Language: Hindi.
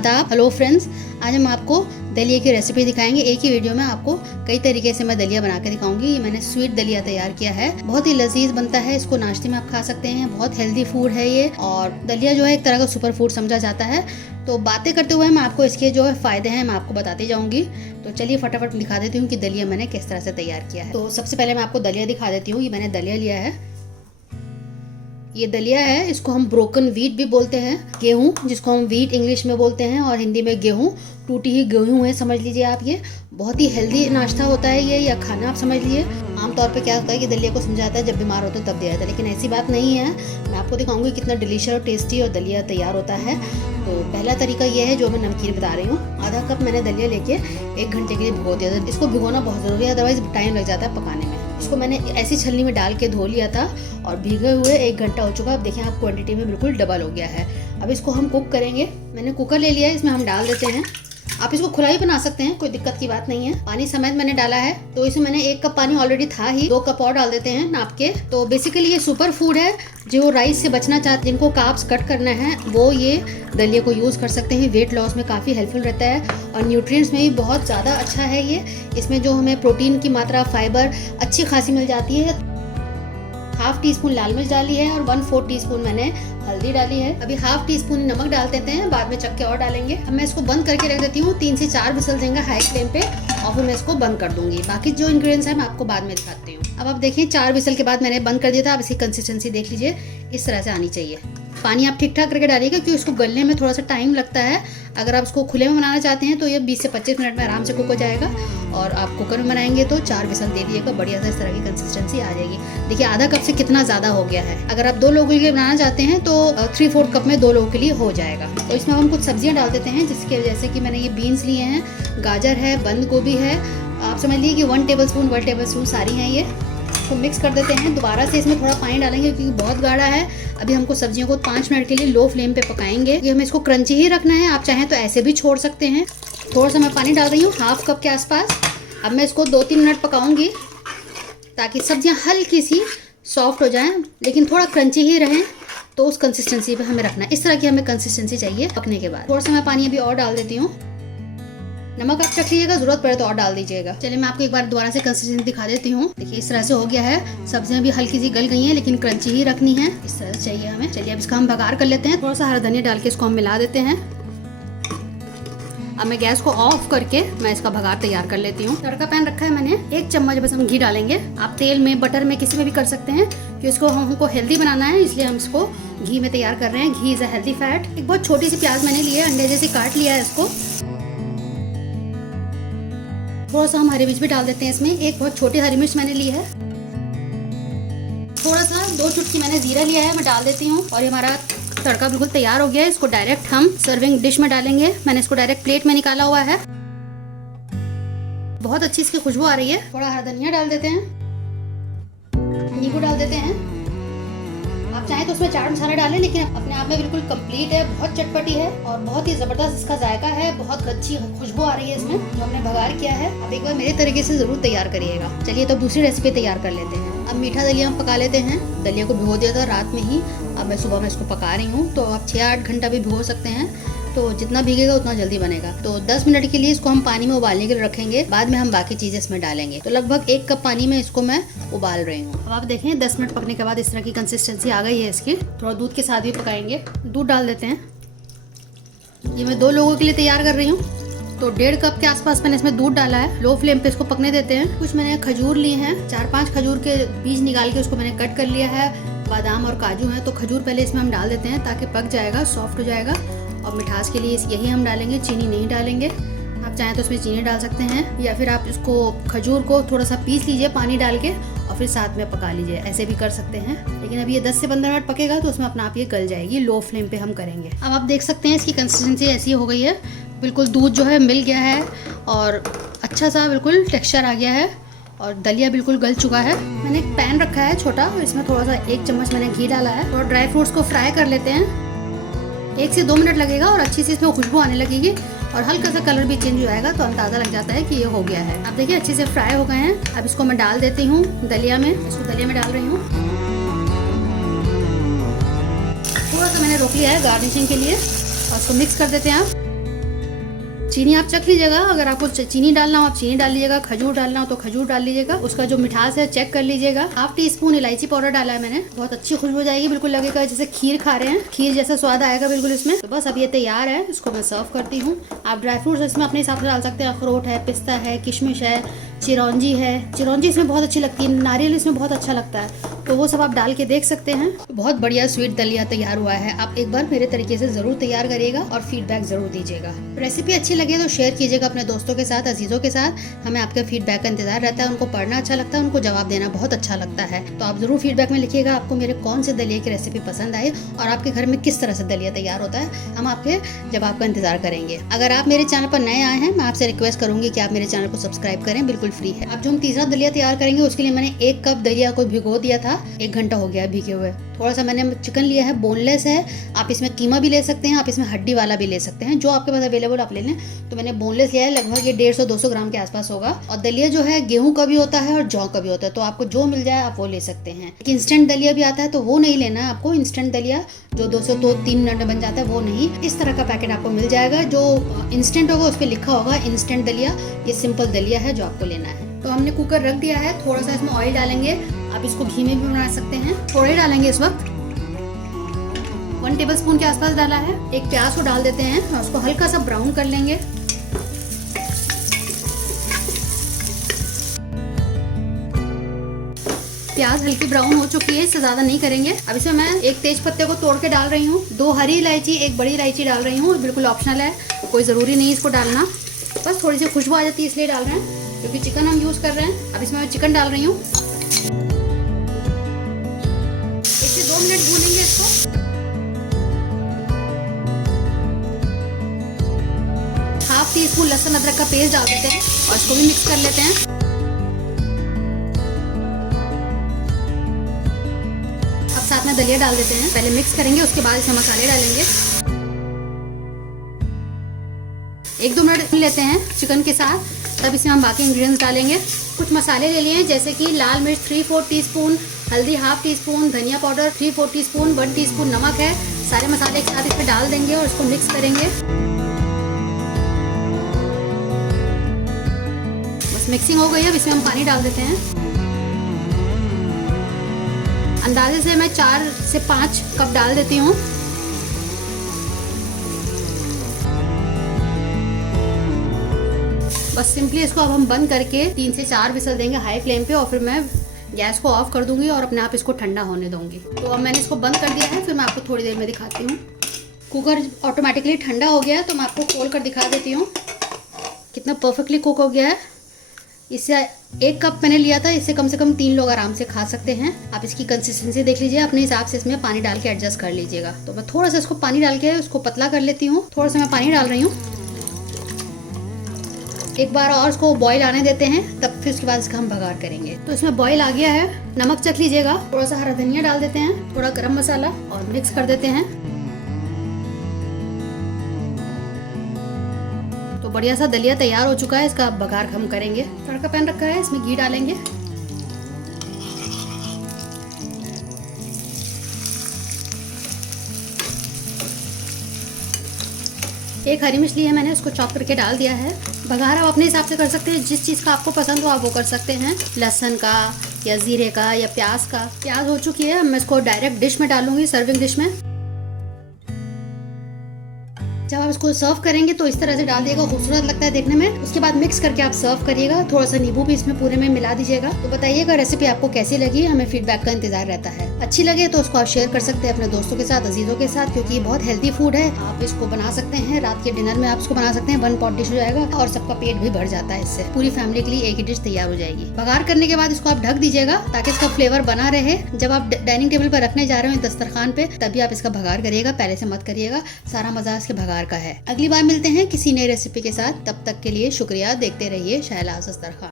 आदाब। हेलो फ्रेंड्स, आज हम आपको दलिया की रेसिपी दिखाएंगे। एक ही वीडियो में आपको कई तरीके से मैं दलिया बना के दिखाऊंगी। ये मैंने स्वीट दलिया तैयार किया है, बहुत ही लजीज बनता है। इसको नाश्ते में आप खा सकते हैं, बहुत हेल्दी फूड है ये। और दलिया जो है एक तरह का सुपर फूड समझा जाता है। तो बातें करते हुए मैं आपको इसके जो है फायदे हैं मैं आपको बताती जाऊंगी। तो चलिए फटाफट दिखा देती हूँ कि दलिया मैंने किस तरह से तैयार किया है। तो सबसे पहले मैं आपको दलिया दिखा देती हूँ। ये मैंने दलिया लिया है, ये दलिया है। इसको हम ब्रोकन व्हीट भी बोलते हैं, गेहूं, जिसको हम व्हीट इंग्लिश में बोलते हैं, और हिंदी में गेहूं, टूटी ही गेहूं है समझ लीजिए आप। ये बहुत ही हेल्दी नाश्ता होता है ये, या खाना आप समझ लीजिए। आमतौर पे क्या होता है कि दलिया को समझा जाता है जब बीमार होते हैं तब दिया जाता है, लेकिन ऐसी बात नहीं है। मैं आपको दिखाऊंगी कितना डिलीशियस और टेस्टी और दलिया तैयार होता है। तो पहला तरीका ये है जो मैं नमकीन बता रही हूँ। आधा कप मैंने दलिया लेके 1 घंटे के लिए भिगो दिया था। इसको भिगोना बहुत ज़रूरी है, अदरवाइज टाइम लग जाता है पकाने में। इसको मैंने ऐसी छलनी में डाल के धो लिया था और भीगे हुए 1 घंटा हो चुका है। अब देखिए आप क्वांटिटी में बिल्कुल डबल हो गया है। अब इसको हम कुक करेंगे। मैंने कुकर ले लिया है, इसमें हम डाल देते हैं। आप इसको खुला ही बना सकते हैं, कोई दिक्कत की बात नहीं है। पानी समेत मैंने डाला है, तो इसमें मैंने 1 कप पानी ऑलरेडी था ही, 2 कप और डाल देते हैं नाप के। तो बेसिकली ये सुपर फूड है। जो राइस से बचना चाहते, जिनको कार्ब्स कट करना है, वो ये दलिया को यूज़ कर सकते हैं। वेट लॉस में काफ़ी हेल्पफुल रहता है और न्यूट्रिएंट्स में भी बहुत ज़्यादा अच्छा है ये। इसमें जो हमें प्रोटीन की मात्रा, फाइबर अच्छी खासी मिल जाती है। 1/2 टीस्पून लाल मिर्च डाली है और 1/4 टीस्पून मैंने हल्दी डाली है। अभी 1/2 टीस्पून नमक डाल देते हैं, बाद में चक्के और डालेंगे। अब मैं इसको बंद करके रख देती हूँ। 3 से 4 विसल देंगे हाई फ्लेम पे, और फिर मैं इसको बंद कर दूंगी। बाकी जो इंग्रेडिएंट्स है मैं आपको बाद में दिखाती हूँ। अब आप देखिए 4 विसल के बाद मैंने बंद कर दिया था। अब इसकी कंसिस्टेंसी देख लीजिए, इस तरह से आनी चाहिए। पानी आप ठीक ठाक करके डालिएगा क्योंकि इसको गलने में थोड़ा सा टाइम लगता है। अगर आप इसको खुले में बनाना चाहते हैं तो ये 20 से 25 मिनट में आराम से कुक हो जाएगा, और आप कुकर में बनाएंगे तो 4 विसल दे दीजिएगा, बढ़िया से इस तरह की कंसिस्टेंसी आ जाएगी। देखिए आधा कप से कितना ज़्यादा हो गया है। अगर आप 2 लोगों के लिए बनाना चाहते हैं तो 3/4 कप में 2 लोगों के लिए हो जाएगा। तो इसमें हम कुछ सब्जियाँ डाल देते हैं, जिसके जैसे कि मैंने ये बीन्स लिए हैं, गाजर है, बंद गोभी है। आप समझ लीजिए कि 1 टेबलस्पून सारी हैं ये। तो मिक्स कर देते हैं। दोबारा से इसमें थोड़ा पानी डालेंगे क्योंकि बहुत गाढ़ा है। अभी हमको सब्जियों को 5 मिनट के लिए लो फ्लेम पे पकाएंगे। ये हमें इसको क्रंची ही रखना है, आप चाहें तो ऐसे भी छोड़ सकते हैं। थोड़ा सा मैं पानी डाल रही हूँ, 1/2 कप के आसपास। अब मैं इसको 2-3 मिनट पकाऊंगी ताकि सब्जियाँ हल्की सी सॉफ्ट हो जाएं, लेकिन थोड़ा क्रंची ही रहें। तो उस कंसिस्टेंसी पे हमें रखना है, इस तरह की हमें कंसिस्टेंसी चाहिए पकने के बाद। थोड़ा सा मैं पानी अभी और डाल देती हूँ। नमक आप चख लीजिएगा, जरूरत पड़े तो और डाल दीजिएगा। चलिए मैं आपको एक बार दोबारा से कंसिस्टेंसी दिखा देती हूँ। देखिए इस तरह से हो गया है। सब्जियां भी हल्की सी गल गई हैं, लेकिन क्रंची ही रखनी है, इस तरह से चाहिए हमें। चलिए अब इसका हम बघार कर लेते हैं। थोड़ा सा हरा धनिया डाल के इसको हम मिला देते हैं। अब मैं गैस को ऑफ करके मैं इसका बघार तैयार कर लेती हूँ। तड़का पैन रखा है मैंने, 1 चम्मच बस हम घी डालेंगे। आप तेल में, बटर में, किसी में भी कर सकते हैं, क्योंकि इसको हमको हेल्दी बनाना है, इसलिए हम इसको घी में तैयार कर रहे हैं। घी इज अ हेल्दी फैट। एक बहुत छोटी सी प्याज मैंने ली है, अंडे जैसे काट लिया है इसको। थोड़ा सा हम हरी मिर्च भी डाल देते हैं इसमें। एक बहुत छोटी हरी मिर्च मैंने ली है। थोड़ा सा 2 चुटकी मैंने जीरा लिया है, मैं डाल देती हूँ। और ये हमारा तड़का बिल्कुल तैयार हो गया है। इसको डायरेक्ट हम सर्विंग डिश में डालेंगे। मैंने इसको डायरेक्ट प्लेट में निकाला हुआ है। बहुत अच्छी इसकी खुशबू आ रही है। थोड़ा हरा धनिया डाल देते हैं, नींबू डाल देते हैं। आप चाहें तो उसमें चाट मसाला डालें, लेकिन अपने आप में बिल्कुल कंप्लीट है। बहुत चटपटी है और बहुत ही जबरदस्त इसका जायका है। बहुत अच्छी खुशबू आ रही है इसमें, जो हमने बघार किया है। अब एक बार मेरे तरीके से जरूर तैयार करिएगा। चलिए तो दूसरी रेसिपी तैयार कर लेते हैं। अब मीठा दलिया हम पका लेते हैं। दलिया को भिगो दिया था रात में ही, अब मैं सुबह में इसको पका रही हूँ। तो आप 6-8 घंटा भी भिगो सकते हैं, तो जितना भीगेगा उतना जल्दी बनेगा। तो 10 मिनट के लिए इसको हम पानी में उबालने के लिए रखेंगे, बाद में हम बाकी चीजें इसमें डालेंगे। तो लगभग 1 कप पानी में इसको मैं उबाल रही हूँ। अब आप देखें 10 मिनट पकने के बाद इस तरह की कंसिस्टेंसी आ गई है इसकी। थोड़ा दूध के साथ भी पकाएंगे। दूध डाल देते हैं। ये मैं 2 लोगों के लिए तैयार कर रही हूँ, तो 1.5 कप के आसपास मैंने इसमें दूध डाला है। लो फ्लेम पे इसको पकने देते हैं। कुछ मैंने खजूर लिए हैं, 4-5 खजूर के बीज निकाल के उसको मैंने कट कर लिया है। बादाम और काजू हैं, तो खजूर पहले इसमें हम डाल देते हैं ताकि पक जाएगा, सॉफ्ट हो जाएगा। और मिठास के लिए यही हम डालेंगे, चीनी नहीं डालेंगे। आप चाहें तो इसमें चीनी डाल सकते हैं, या फिर आप इसको खजूर को थोड़ा सा पीस लीजिए पानी डाल के, और फिर साथ में पका लीजिए, ऐसे भी कर सकते हैं। लेकिन अभी ये 10 से 15 मिनट पकेगा तो उसमें अपना आप ये गल जाएगी। लो फ्लेम पे हम करेंगे। अब आप देख सकते हैं इसकी कंसिस्टेंसी ऐसी हो गई है। बिल्कुल दूध जो है मिल गया है और अच्छा सा बिल्कुल टेक्स्चर आ गया है, और दलिया बिल्कुल गल चुका है। मैंने एक पैन रखा है छोटा, इसमें थोड़ा सा 1 चम्मच मैंने घी डाला है। और ड्राई फ्रूट्स को फ्राई कर लेते हैं। 1 से 2 मिनट लगेगा और अच्छी सी इसमें खुशबू आने लगेगी, और हल्का सा कलर भी चेंज हो जाएगा, तो अंदाजा लग जाता है कि ये हो गया है। अब देखिए अच्छे से फ्राई हो गए हैं। अब इसको मैं डाल देती हूँ दलिया में। इसको दलिया में डाल रही हूँ। थोड़ा सा मैंने रोक लिया है गार्निशिंग के लिए, और इसको मिक्स कर देते हैं आप। चीनी आप चख लीजिएगा, अगर आपको चीनी डालना हो आप चीनी डाल लीजिएगा, खजूर डालना हो तो खजूर डाल लीजिएगा, उसका जो मिठास है चेक कर लीजिएगा। हाफ टी स्पून इलायची पाउडर डाला है मैंने, बहुत अच्छी खुशबू जाएगी, बिल्कुल लगेगा जैसे खीर खा रहे हैं, खीर जैसा स्वाद आएगा बिल्कुल इसमें। तो बस अब ये तैयार है, इसको मैं सर्व करती हूँ। आप ड्राई फ्रूट्स इसमें अपने हिसाब से डाल सकते हैं, अखरोट है, पिस्ता है, किशमिश है, चिरौंजी है, चिरौंजी इसमें बहुत अच्छी लगती है, नारियल इसमें बहुत अच्छा लगता है, तो वो सब आप डाल के देख सकते हैं। बहुत बढ़िया स्वीट दलिया तैयार हुआ है। आप एक बार मेरे तरीके से जरूर तैयार करिएगा और फीडबैक जरूर दीजिएगा। रेसिपी अच्छी लगे तो शेयर कीजिएगा अपने दोस्तों के साथ, अजीजों के साथ। हमें आपके फीडबैक का इंतजार रहता है, उनको पढ़ना अच्छा लगता है, उनको जवाब देना बहुत अच्छा लगता है। तो आप जरूर फीडबैक में लिखिएगा आपको मेरे कौन से दलिया की रेसिपी पसंद आई और आपके घर में किस तरह से दलिया तैयार होता है। हम आपके जवाब का इंतजार करेंगे। अगर आप मेरे चैनल पर नए आए हैं, मैं आपसे रिक्वेस्ट करूंगी कि आप मेरे चैनल को सब्सक्राइब करें, बिल्कुल फ्री है। अब जो हम तीसरा दलिया तैयार करेंगे उसके लिए मैंने 1 कप दलिया को भिगो दिया था, 1 घंटा हो गया भीगे हुए। थोड़ा सा मैंने चिकन लिया है, बोनलेस है, आप इसमें कीमा भी ले सकते हैं, आप इसमें हड्डी वाला भी ले सकते हैं, जो आपके पास अवेलेबल आप ले लें। तो मैंने बोनलेस लिया है, लगभग ये 150-200 ग्राम के आसपास होगा। और दलिया जो है गेहूं का भी होता है और जौ का भी होता है, तो आपको जो मिल जाए आप वो ले सकते हैं। इंस्टेंट दलिया भी आता है तो वो नहीं लेना है आपको, इंस्टेंट दलिया जो 203 मिनट में बन जाता है वो नहीं। इस तरह का पैकेट आपको मिल जाएगा, जो इंस्टेंट होगा उस पर लिखा होगा इंस्टेंट दलिया। ये सिंपल दलिया है जो आपको लेना है। तो हमने कुकर रख दिया है, थोड़ा सा इसमें ऑयल डालेंगे, आप इसको घी में भी बना सकते हैं, थोड़ा ही डालेंगे इस वक्त। 1 टेबलस्पून के आसपास डाला है। एक प्याज को डाल देते हैं और उसको हल्का सा ब्राउन कर लेंगे। प्याज हल्की ब्राउन हो चुकी है, इससे ज्यादा नहीं करेंगे। अब इसमें मैं 1 तेज पत्ते को तोड़ के डाल रही हूँ, 2 हरी इलायची, 1 बड़ी इलायची डाल रही हूँ, बिल्कुल ऑप्शनल है, कोई जरूरी नहीं इसको डालना, बस थोड़ी सी खुशबू आ जाती है इसलिए डाल रहे हैं, क्योंकि चिकन हम यूज कर रहे हैं। अब इसमें मैं चिकन डाल रही हूँ, 1 से 2 मिनट भूनेंगे इसको। हाफ टी स्पून लहसुन अदरक का पेस्ट डाल देते हैं और इसको भी मिक्स कर लेते हैं। अब साथ में दलिया डाल देते हैं, पहले मिक्स करेंगे, उसके बाद इसमें मसाले डालेंगे। 1-2 मिनट लेते हैं चिकन के साथ, तब इसमें हम बाकी इंग्रेडिएंट्स डालेंगे। कुछ मसाले ले लिए हैं, जैसे कि लाल मिर्च 3/4 टीस्पून, हल्दी हाफ टी स्पून, धनिया पाउडर 3/4 टीस्पून, 1 टीस्पून नमक है। सारे मसाले एक साथ इसमें डाल देंगे और इसको मिक्स करेंगे। बस मिक्सिंग हो गई है, अब इसमें हम पानी डाल देते हैं। अंदाजे से मैं 4 से 5 कप डाल देती हूँ। बस सिंपली इसको अब हम बंद करके 3 से 4 विसल देंगे हाई फ्लेम पे, और फिर मैं गैस को ऑफ कर दूंगी और अपने आप इसको ठंडा होने दूंगी। तो अब मैंने इसको बंद कर दिया है, फिर मैं आपको थोड़ी देर में दिखाती हूँ। कुकर ऑटोमेटिकली ठंडा हो गया है, तो मैं आपको खोल कर दिखा देती हूँ कितना परफेक्टली कुक हो गया है। इससे 1 कप मैंने लिया था, इससे कम से कम 3 लोग आराम से खा सकते हैं। आप इसकी कंसिस्टेंसी देख लीजिए, अपने हिसाब से इसमें पानी डाल के एडजस्ट कर लीजिएगा। तो मैं थोड़ा सा इसको पानी डाल के उसको पतला कर लेती हूँ। थोड़ा सा मैं पानी डाल रही हूँ, एक बार और इसको बॉईल आने देते हैं, तब फिर उसके बाद इसका हम बघार करेंगे। तो इसमें बॉईल आ गया है, नमक चख लीजिएगा, थोड़ा सा हरा धनिया डाल देते हैं, थोड़ा गरम मसाला और मिक्स कर देते हैं। तो बढ़िया सा दलिया तैयार हो चुका है, इसका बघार हम करेंगे। तड़का पैन रखा है, इसमें घी डालेंगे। एक हरी मिर्च ली है मैंने, उसको चॉप करके डाल दिया है। बघार आप अपने हिसाब से कर सकते हैं, जिस चीज़ का आपको पसंद हो आप वो कर सकते हैं, लहसुन का या जीरे का या प्याज का। प्याज हो चुकी है, मैं इसको डायरेक्ट डिश में डालूंगी, सर्विंग डिश में। जब आप इसको सर्व करेंगे तो इस तरह से डाल दिएगा, खूबसूरत लगता है देखने में। उसके बाद मिक्स करके आप सर्व करिएगा, थोड़ा सा नींबू भी इसमें पूरे में मिला दीजिएगा। तो बताइएगा रेसिपी आपको कैसी लगी, हमें फीडबैक का इंतजार रहता है। अच्छी लगे तो उसको आप शेयर कर सकते हैं अपने दोस्तों के साथ, अजीजों के साथ, क्योंकि ये बहुत हेल्दी फूड है। आप इसको बना सकते हैं, रात के डिनर में आप इसको बना सकते हैं, 1 पॉट डिश हो जाएगा और सबका पेट भी भर जाता है इससे। पूरी फैमिली के लिए एक ही डिश तैयार हो जाएगी। बघार करने के बाद इसको आप ढक दीजिएगा ताकि इसका फ्लेवर बना रहे। जब आप डाइनिंग टेबल पर रखने जा रहे हो दस्तरखान पे, तभी आप इसका बघार करिएगा, पहले से मत करिएगा। सारा मजा इसके बघार का है। अगली बार मिलते हैं किसी नई रेसिपी के साथ, तब तक के लिए शुक्रिया। देखते रहिए शहलाज दस्तरखान।